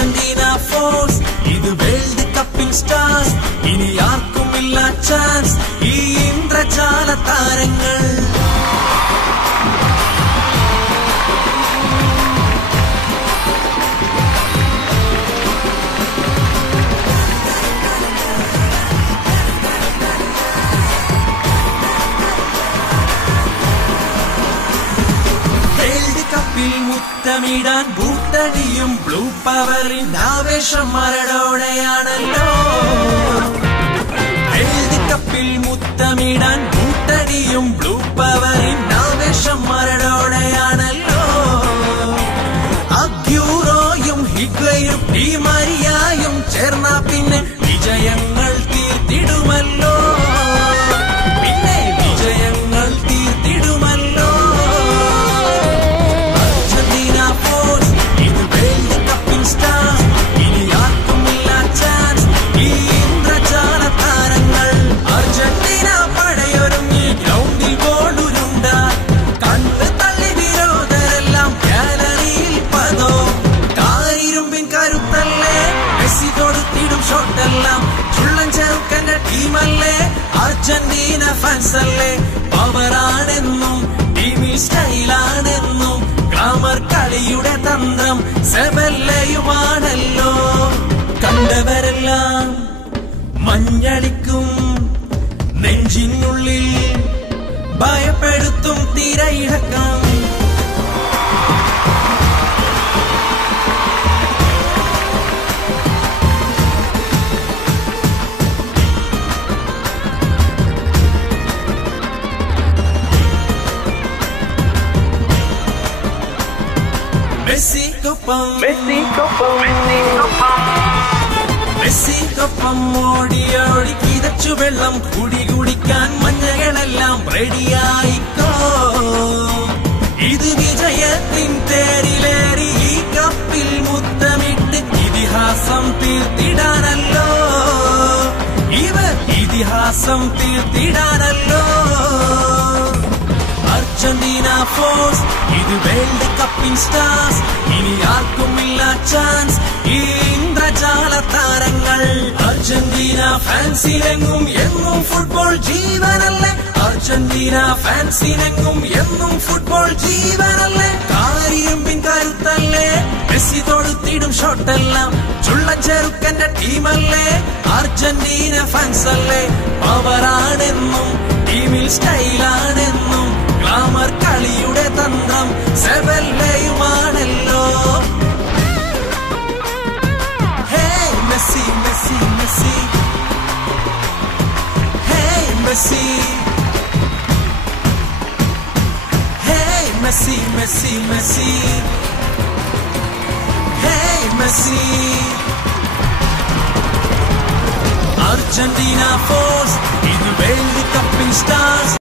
Argentina force ഇത് world കപ്പിൻ stars ഇനി ആർക്കുമില്ല chance ഈ ഇന്ദ്രജാല താരങ്ങൾ മുത്തമിടാൻ ബൂട്ടടിയും ബ്ലൂ പവറിൻ ആവേശം മറഡോണയാണല്ലോ വേൾഡ് കപ്പിൽ മുത്തമിടാൻ ബൂട്ടടിയും ബ്ലൂ പവറിൻ ആവേശം മറഡോണയാണല്ലോ അഗ്യൂറോയും ഹിഗ്വയും ഡി മരിയായും ചേർന്ന പിന്നെ വിജയങ്ങൾ തീർത്തിടുമല്ലോ അർജന്റീന ഫാൻസ് അല്ലേ പവറാണെന്നും ടീമിൽ സ്റ്റൈലാണെന്നും ഗ്ലാമർ കളിയുടെ തന്ത്രം സെബല്ലയുമാണല്ലോ കണ്ടവരെല്ലാം മഞ്ഞളിക്കും നെഞ്ചിനുള്ളിൽ ഭയപ്പെടുത്തും തിരയിളക്കം മെസ്സിക്കൊപ്പം ഓടിയോടി കിതച്ചു വെള്ളം കുടിക്കാൻ മഞ്ഞകളെല്ലാം റെഡിയായിക്കോ ഇത് വിജയത്തിൻ തേരിലേറി ഈ കപ്പിൽ മുത്തമിട്ട് ഇതിഹാസം തീർത്തിടാനല്ലോ ഇവർ ഇതിഹാസം തീർത്തിടാനല്ലോ അർജന്റീന ഫോഴ്സ് ഇത് വേൾഡ് കപ്പിൻ സ്റ്റാർസ് ഇനി ആർക്കുമില്ല ചാൻസ് ഈ ഇന്ദ്രജാല താരങ്ങൾ അർജന്റീന ഫാൻസിനെങ്ങും എന്നും ഫുട്ബോൾ ജീവനല്ലേ അർജന്റീന ഫാൻസിനെങ്ങും എന്നും ഫുട്ബോൾ ജീവനല്ലേ കാരിരുമ്പിൻ കരുത്തല്ലേ മെസ്സി തൊടുത്തിടും ഷോട്ടെല്ലാം ചുള്ളൻ ചെറുക്കന്റെ ടീമല്ലേ അർജന്റീന ഫാൻസ് അല്ലേ പവറാണെന്നും ടീമിൽ സ്റ്റൈലാണെന്നും ഗ്ലാമർ കളിയുടെ തന്ത്രം സെബല്ലയുമാണല്ലോ ഹേ മെസ്സി മെസ്സി മെസ്സി ഹേ മെസ്സി ഹേ മെസ്സി മെസ്സി മെസ്സി ഹേ മെസ്സി അർജന്റീന ഫോഴ്സ് ഇത് വേൾഡ് കപ്പിൻ സ്റ്റാർസ്